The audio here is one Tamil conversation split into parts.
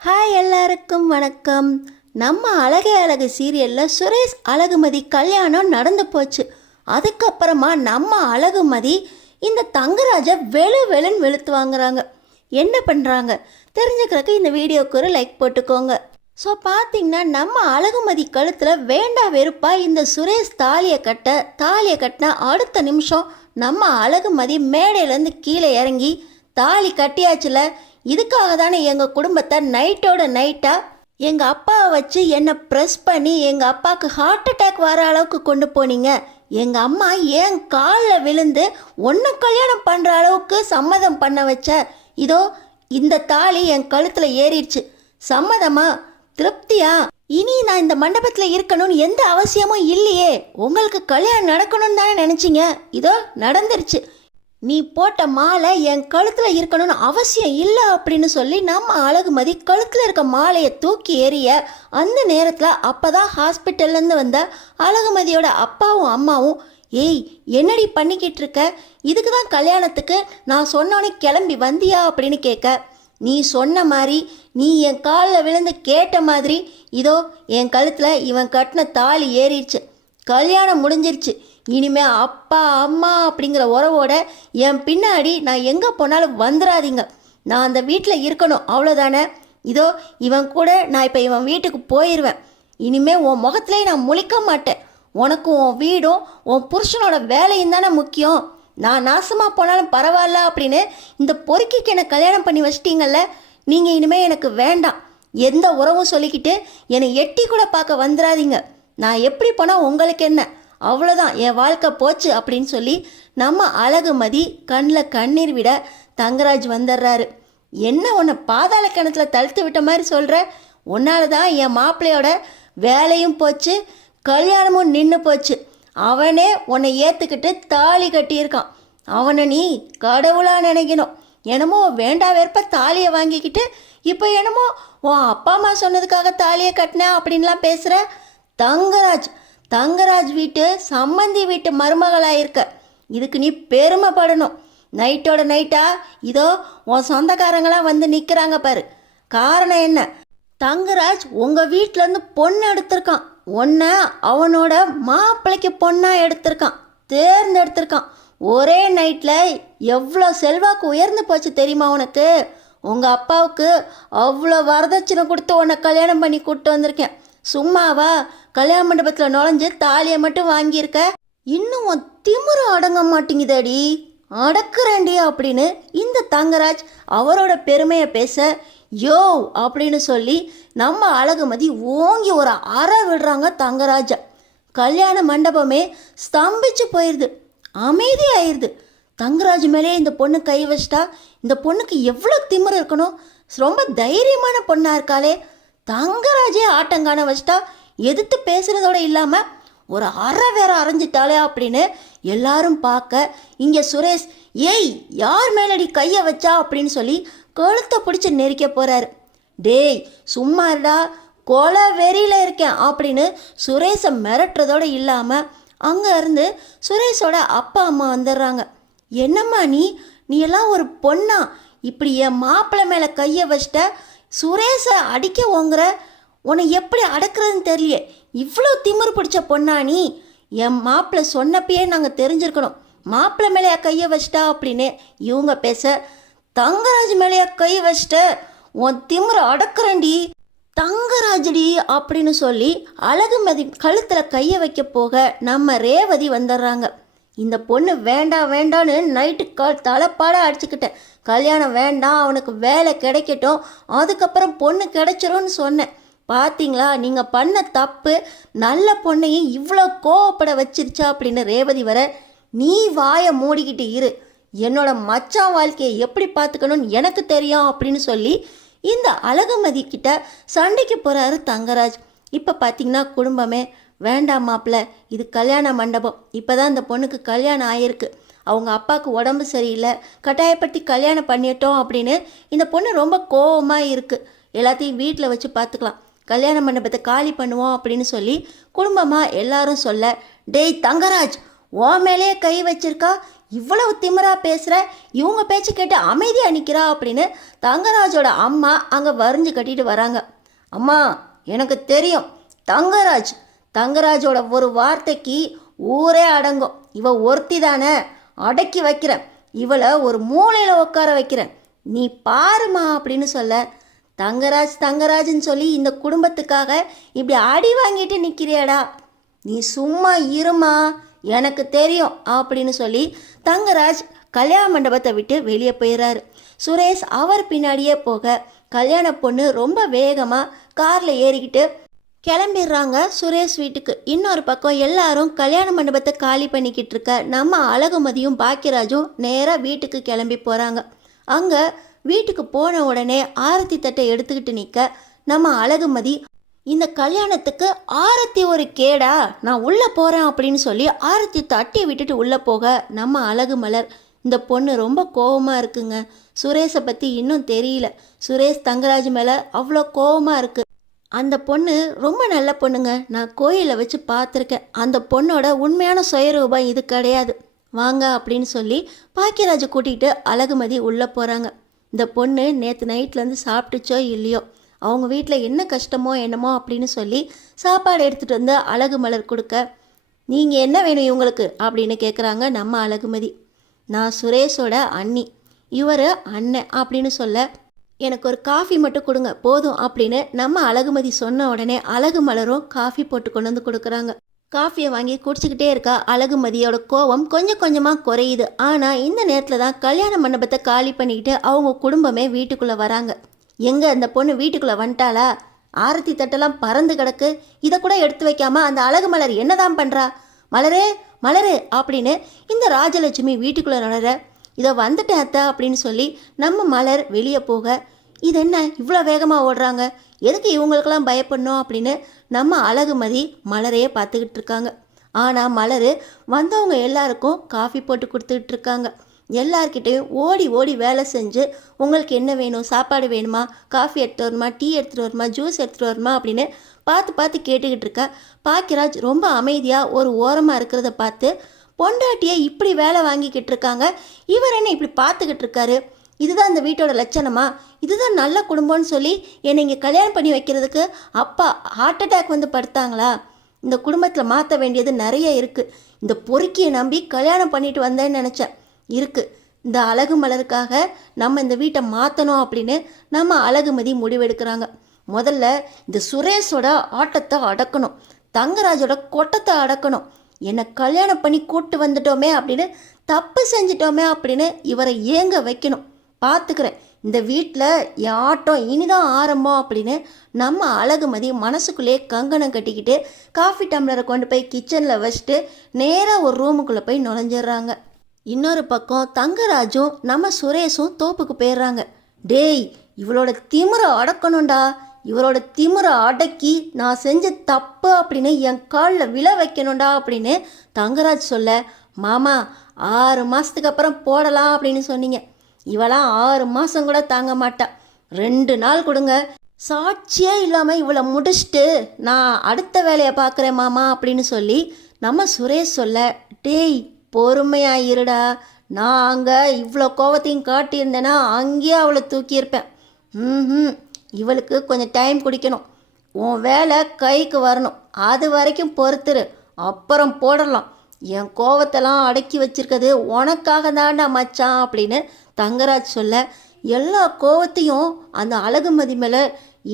ஹாய் எல்லாருக்கும் வணக்கம். நம்ம அழகே அழகு சீரியலில் சுரேஷ் அழகுமதி கல்யாணம் நடந்து போச்சு. அதுக்கப்புறமா நம்ம அழகுமதி இந்த தங்கராஜை வெளுன்னு வெளுத்து வாங்குறாங்க. என்ன பண்ணுறாங்க தெரிஞ்சுக்கிறதுக்கு இந்த வீடியோவுக்கு ஒரு லைக் போட்டுக்கோங்க. ஸோ பார்த்தீங்கன்னா நம்ம அழகுமதி கழுத்தில் வேண்டா வெறுப்பா இந்த சுரேஷ் தாலியை கட்டினா அடுத்த நிமிஷம் நம்ம அழகுமதி மேடையிலேருந்து கீழே இறங்கி தாலி கட்டியாச்சுல, இதுக்காக தானே எங்கள் குடும்பத்தை நைட்டோட நைட்டாக எங்கள் அப்பாவை வச்சு என்னை ப்ரெஸ் பண்ணி எங்கள் அப்பாவுக்கு ஹார்ட் அட்டாக் வர அளவுக்கு கொண்டு போனீங்க. எங்கள் அம்மா என் காலில் விழுந்து ஒன்று கல்யாணம் பண்ணுற அளவுக்கு சம்மதம் பண்ண வச்ச. இதோ இந்த தாலி என் கழுத்தில் ஏறிடுச்சு. சம்மதமா? திருப்தியா? இனி நான் இந்த மண்டபத்தில் இருக்கணும்னு எந்த அவசியமும் இல்லையே. உங்களுக்கு கல்யாணம் நடக்கணும்னு தானே நினச்சிங்க. இதோ நடந்துருச்சு. நீ போட்ட மாலை என் கழுத்தில் இருக்கணும்னு அவசியம் இல்லை அப்படின்னு சொல்லி நம்ம அழகுமதி கழுத்தில் இருக்க மாலையை தூக்கி எறிய, அந்த நேரத்தில் அப்போ தான் ஹாஸ்பிட்டல்லேருந்து வந்த அழகுமதியோட அப்பாவும் அம்மாவும், ஏய் என்னடி பண்ணிக்கிட்டு இருக்க, இதுக்கு தான் கல்யாணத்துக்கு நான் சொன்னோன்னே கிளம்பி வந்தியா அப்படின்னு கேட்க, நீ சொன்ன மாதிரி நீ என் காலில் விழுந்து கேட்ட மாதிரி இதோ என் கழுத்தில் இவன் கட்டின தாலி ஏறிடுச்சு. கல்யாணம் முடிஞ்சிருச்சு. இனிமே அப்பா அம்மா அப்படிங்கிற உறவோட என் பின்னாடி நான் எங்கே போனாலும் வந்துடாதீங்க. நான் அந்த வீட்டில் இருக்கணும், அவ்வளோதானே. இதோ இவன் கூட நான் இப்போ இவன் வீட்டுக்கு போயிடுவேன். இனிமேல் உன் முகத்திலே நான் முழிக்க மாட்டேன். உனக்கும் உன் வீடும் உன் புருஷனோட வேலையும் தானே முக்கியம். நான் நாசமாக போனாலும் பரவாயில்ல அப்படின்னு இந்த பொறுக்கிக்கு என்னை கல்யாணம் பண்ணி வச்சிட்டீங்கல்ல, நீங்கள் இனிமேல் எனக்கு வேண்டாம். எந்த உறவும் சொல்லிக்கிட்டு என்னை எட்டி கூட பார்க்க வந்துடாதீங்க. நான் எப்படி போனால் உங்களுக்கு என்ன, அவ்வளோதான், என் வாழ்க்கை போச்சு அப்படின்னு சொல்லி நம்ம அழகுமதி கண்ணில் கண்ணீர் விட தங்கராஜ் வந்துடுறாரு. என்ன உன்னை பாதாள கிணத்துல தழுத்து விட்ட மாதிரி சொல்கிற? உன்னால தான் என் மாப்பிள்ளையோட வேலையும் போச்சு, கல்யாணமும் நின்று போச்சு. அவனே உன்னை ஏற்றுக்கிட்டு தாலி கட்டியிருக்கான். அவனை நீ கடவுளாக நினைக்கணும். என்னமோ வேண்டா வெறுப்ப தாலியை வாங்கிக்கிட்டு இப்போ என்னமோ உன் அப்பா அம்மா சொன்னதுக்காக தாலியை கட்டினேன் அப்படின்லாம் பேசுகிற. தங்கராஜ் வீட்டு சம்மந்தி வீட்டு மருமகளாக இருக்க. இதுக்கு நீ பெருமைப்படணும். நைட்டோட நைட்டா இதோ உன் சொந்தக்காரங்களாம் வந்து நிற்கிறாங்க பாரு. காரணம் என்ன? தங்கராஜ் உங்கள் வீட்டிலேருந்து பொண்ணு எடுத்திருக்கான். ஒன்றை அவனோட மாப்பிள்ளைக்கு பொண்ணாக எடுத்திருக்கான், தேர்ந்தெடுத்திருக்கான். ஒரே நைட்டில் எவ்வளோ செல்வாக்கு உயர்ந்து போச்சு தெரியுமா உனக்கு? உங்கள் அப்பாவுக்கு அவ்வளோ வரதட்சணை கொடுத்து உன்னை கல்யாணம் பண்ணி கூப்பிட்டு வந்திருக்கேன். சும்மாவா கல்யாண மண்டபத்தில் நுழைஞ்சு தாலியை மட்டும் வாங்கியிருக்க? இன்னும் உன் திமிரு அடங்க மாட்டேங்குதடி. அடக்குறேண்டி அப்படின்னு இந்த தங்கராஜ் அவரோட பெருமையை பேச, யோ அப்படின்னு சொல்லி நம்ம அழகுமதி ஓங்கி ஒரு அறை விடுறாங்க தங்கராஜா. கல்யாண மண்டபமே ஸ்தம்பிச்சு போயிடுது, அமைதியாயிருது. தங்கராஜ் மேலே இந்த பொண்ணு கை வச்சிட்டா இந்த பொண்ணுக்கு எவ்வளோ திமிரு இருக்கணும். ரொம்ப தைரியமான பொண்ணாக இருக்காளே. தங்கராஜே ஆட்டங்கான வச்சிட்டா எதிர்த்து பேசுகிறதோட இல்லாமல் ஒரு அறை வேற அரைஞ்சிட்டாளே அப்படின்னு எல்லாரும் பார்க்க, இங்கே சுரேஷ், ஏய் யார் மேலடி கையை வச்சா அப்படின்னு சொல்லி கழுத்தை பிடிச்சி நெரிக்க போகிறாரு. டேய் சும்மாடா, கொலை வெறியில் இருக்கேன் அப்படின்னு சுரேஷை மிரட்டுறதோடு இல்லாமல் அங்கே இருந்து சுரேஷோட அப்பா அம்மா வந்துடுறாங்க. என்னம்மா நீ எல்லாம் ஒரு பொண்ணா? இப்படி என் மாப்பிள்ளை மேலே கையை வச்சிட்ட, சுரேஷை அடிக்க ஓங்குற. உன்னை எப்படி அடக்குறதுன்னு தெரியலையே. இவ்வளோ திமிரு பிடிச்ச பொண்ணா நீ? என் மாப்பிள்ளை சொன்னப்பயே நாங்கள் தெரிஞ்சிருக்கணும். மாப்பிள்ளை மேலேயா கையை வச்சிட்டா அப்படின்னு இவங்க பேச, தங்கராஜ் மேலேயா கை வச்சிட்ட, உன் திமிரை அடக்குறண்டி தங்கராஜடி அப்படின்னு சொல்லி அழகுமதி கழுத்தில் கையை வைக்க போக நம்ம ரேவதி வந்துடுறாங்க. இந்த பொண்ணு வேண்டாம் வேண்டான்னு நைட்டு தலைப்பாடாக அடிச்சுக்கிட்டேன். கல்யாணம் வேண்டாம், அவனுக்கு வேலை கிடைக்கட்டும், அதுக்கப்புறம் பொண்ணு கிடைச்சிரும்னு சொன்னேன். பார்த்தீங்களா நீங்கள் பண்ண தப்பு, நல்ல பொண்ணையும் இவ்வளோ கோவப்பட வச்சிருச்சா அப்படின்னு ரேவதி வர, நீ வாயை மூடிக்கிட்டு இரு, என்னோட மச்சான் வாழ்க்கையை எப்படி பார்த்துக்கணும்னு எனக்கு தெரியும் அப்படின்னு சொல்லி இந்த அழகுமதி கிட்ட சண்டைக்கு போகிறாரு தங்கராஜ். இப்போ பார்த்தீங்கன்னா குடும்பமே, வேண்டாம் மாப்பிள்ள, இது கல்யாண மண்டபம், இப்போ தான் இந்த பொண்ணுக்கு கல்யாணம் ஆகிருக்கு, அவங்க அப்பாவுக்கு உடம்பு சரியில்லை, கட்டாயப்படுத்தி கல்யாணம் பண்ணிட்டோம் அப்படின்னு இந்த பொண்ணு ரொம்ப கோவமாக இருக்குது. எல்லாத்தையும் வீட்டில் வச்சு பார்த்துக்கலாம், கல்யாண மண்டபத்தை காலி பண்ணுவோம் அப்படின்னு சொல்லி குடும்பமாக எல்லாரும் சொல்ல, டேய் தங்கராஜ், ஓ மேலேயே கை வச்சிருக்கா, இவ்வளவு திமிரா பேசுகிற, இவங்க பேச்சு கேட்டு அமைதியாக நிற்கிறா அப்படின்னு தங்கராஜோட அம்மா அங்கே வரிஞ்சு கட்டிட்டு வராங்க. அம்மா, எனக்கு தெரியும், தங்கராஜோட ஒரு வார்த்தைக்கு ஊரே அடங்கும். இவ ஒருத்தி தானே, அடக்கி வைக்கிறேன், இவளை ஒரு மூலையில் உட்கார வைக்கிறேன், நீ பாருமா அப்படின்னு சொல்ல, தங்கராஜ்னு சொல்லி இந்த குடும்பத்துக்காக இப்படி அடி வாங்கிட்டு நிற்கிறியாடா, நீ சும்மா இருமா, எனக்கு தெரியும் அப்படின்னு சொல்லி தங்கராஜ் கல்யாண மண்டபத்தை விட்டு வெளியே போயிடுறாரு. சுரேஷ் அவர் பின்னாடியே போக கல்யாண பொண்ணு ரொம்ப வேகமாக காரில் ஏறிக்கிட்டு கிளம்பிடுறாங்க சுரேஷ் வீட்டுக்கு. இன்னொரு பக்கம் எல்லாரும் கல்யாண மண்டபத்தை காலி பண்ணிக்கிட்டு இருக்க நம்ம அழகுமதியும் பாக்கியராஜும் நேராக வீட்டுக்கு கிளம்பி போகிறாங்க. அங்கே வீட்டுக்கு போன உடனே ஆரத்தி தட்டை எடுத்துக்கிட்டு நிற்க நம்ம அழகுமதி, இந்த கல்யாணத்துக்கு ஆரத்தி ஒரு கேடா, நான் உள்ளே போகிறேன் அப்படின்னு சொல்லி ஆரத்தி தட்டி விட்டுட்டு உள்ளே போக நம்ம அழகு மலர், இந்த பொண்ணு ரொம்ப கோபமாக இருக்குங்க, சுரேஷை பற்றி இன்னும் தெரியல, சுரேஷ் தங்கராஜ் மேலே அவ்வளோ கோபமாக இருக்குது, அந்த பொண்ணு ரொம்ப நல்ல பொண்ணுங்க, நான் கோயிலில் வச்சு பார்த்துருக்கேன், அந்த பொண்ணோட உண்மையான சுயரூபம் இது கிடையாது, வாங்க அப்படின்னு சொல்லி பாக்கியராஜை கூட்டிகிட்டு அழகுமதி உள்ளே போகிறாங்க. இந்த பொண்ணு நேற்று நைட்லேருந்து சாப்பிட்டுச்சோ இல்லையோ, அவங்க வீட்டில் என்ன கஷ்டமோ என்னமோ அப்படின்னு சொல்லி சாப்பாடு எடுத்துகிட்டு வந்து அழகு மலர் கொடுக்க, நீங்கள் என்ன வேணும் இவங்களுக்கு அப்படின்னு கேட்குறாங்க நம்ம அழகுமதி. நான் சுரேஷோட அண்ணி, இவர் அண்ணன் அப்படின்னு சொல்ல, எனக்கு ஒரு காஃபி மட்டும் கொடுங்க போதும் அப்படின்னு நம்ம அழகுமதி சொன்ன உடனே அழகு மலரும் காஃபி போட்டு கொண்டு வந்து கொடுக்குறாங்க. காஃபியை வாங்கி குடிச்சிக்கிட்டே இருக்கா அழகுமதியோட கோவம் கொஞ்சம் கொஞ்சமாக குறையுது. ஆனால் இந்த நேரத்தில் தான் கல்யாண மண்டபத்தை காலி பண்ணிக்கிட்டு அவங்க குடும்பமே வீட்டுக்குள்ளே வராங்க. எங்கே அந்த பொண்ணு வீட்டுக்குள்ளே வந்துட்டாளா, ஆரத்தி தட்டெல்லாம் பறந்து கிடக்கு, இதை கூட எடுத்து வைக்காம அந்த அழகு மலர் என்னதான் பண்ணுறா, மலரே அப்படின்னு இந்த ராஜலட்சுமி வீட்டுக்குள்ளே நுழைற, இதை வந்துட்டேன் அத்தை அப்படின்னு சொல்லி நம்ம மலர் வெளியே போக, இது என்ன இவ்வளோ வேகமாக ஓடுறாங்க, எதுக்கு இவங்களுக்கெல்லாம் பயப்படணும் அப்படின்னு நம்ம அழகுமதி மலரையே பார்த்துக்கிட்டு இருக்காங்க. ஆனால் மலர் வந்தவங்க எல்லாருக்கும் காஃபி போட்டு கொடுத்துக்கிட்டு இருக்காங்க. எல்லார்கிட்டையும் ஓடி ஓடி வேலை செஞ்சு, உங்களுக்கு என்ன வேணும், சாப்பாடு வேணுமா, காஃபி எடுத்துகிட்டு வருமா, டீ எடுத்துகிட்டு வருமா, ஜூஸ் எடுத்துகிட்டு வருமா அப்படின்னு பார்த்து கேட்டுக்கிட்டு இருக்கா. பாக்கியராஜ் ரொம்ப அமைதியாக ஒரு ஓரமாக இருக்கிறத பார்த்து, பொண்டாட்டியை இப்படி வேலை வாங்கிக்கிட்டு இருக்காங்க, இவர் என்ன இப்படி பார்த்துக்கிட்டு இருக்காரு, இதுதான் இந்த வீட்டோட லட்சணமா, இதுதான் நல்ல குடும்பம்னு சொல்லி என்னை இங்கே கல்யாணம் பண்ணி வைக்கிறதுக்கு அப்பா ஹார்ட் அட்டாக் வந்து படுத்தாங்களா, இந்த குடும்பத்தில் மாற்ற வேண்டியது நிறைய இருக்குது, இந்த பொறுக்கியை நம்பி கல்யாணம் பண்ணிட்டு வந்தேன்னு நினச்சேன், இருக்குது இந்த அழகு மலருக்காக நம்ம இந்த வீட்டை மாற்றணும் அப்படின்னு நம்ம அழகுமதி முடிவெடுக்கிறாங்க. முதல்ல இந்த சுரேஷோட ஆட்டத்தை அடக்கணும், தங்கராஜோட கொட்டத்தை அடக்கணும், என்னை கல்யாணம் பண்ணி கூட்டு வந்துட்டோமே அப்படின்னு, தப்பு செஞ்சிட்டோமே அப்படின்னு இவரை ஏங்க வைக்கணும், பார்த்துக்கிறேன், இந்த வீட்டில் என் ஆட்டம் இனிதான் ஆரம்பம் அப்படின்னு நம்ம அழகுமதி மனசுக்குள்ளே கங்கணம் கட்டிக்கிட்டு காஃபி டம்ளரை கொண்டு போய் கிச்சனில் வச்சுட்டு நேராக ஒரு ரூமுக்குள்ளே போய் நுழைஞ்சிடுறாங்க. இன்னொரு பக்கம் தங்கராஜும் நம்ம சுரேஷும் தோப்புக்கு போயிடுறாங்க. டேய், இவளோட திமிரை அடக்கணும்டா, இவரோட திமிரை அடக்கி நான் செஞ்ச தப்பு அப்படின்னு என் காலில் விழ வைக்கணும்டா அப்படின்னு தங்கராஜ் சொல்ல, மாமா 6 மாதத்துக்கு அப்புறம் போடலாம் அப்படின்னு சொன்னீங்க, இவளாம் 6 மாதம் கூட தாங்க மாட்டா, 2 நாள் கொடுங்க, சாட்சியே இல்லாமல் இவளை முடிச்சுட்டு நான் அடுத்த வேலையை பார்க்குறேன் மாமா அப்படின்னு சொல்லி நம்ம சுரேஷ் சொல்ல, டேய் பொறுமையாக இருடா, நான் அங்கே இவ்வளோ கோவத்தையும் காட்டியிருந்தேன்னா அங்கேயே அவளை தூக்கியிருப்பேன், இவளுக்கு கொஞ்சம் டைம் குடிக்கணும், உன் வேலை கைக்கு வரணும், அது வரைக்கும் பொறுத்துரு, அப்புறம் போடலாம், என் கோவத்தெல்லாம் அடக்கி வச்சிருக்கிறது உனக்காக தான்டா மச்சான் அப்படின்னு தங்கராஜ் சொல்ல, எல்லா கோவத்தையும் அந்த அழகுமதி மேலே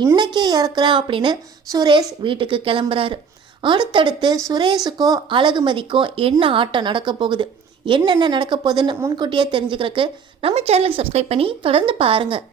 இன்னைக்கே இறக்குறேன் அப்படின்னு சுரேஷ் வீட்டுக்கு கிளம்புறாரு. அடுத்தடுத்து சுரேஷுக்கும் அழகுமதிக்கும் என்ன ஆட்டம் நடக்க போகுது, என்னென்ன நடக்க போகுதுன்னு முன்கூட்டியே தெரிஞ்சுக்கிறதுக்கு நம்ம சேனலுக்கு சப்ஸ்கிரைப் பண்ணி தொடர்ந்து பாருங்கள்.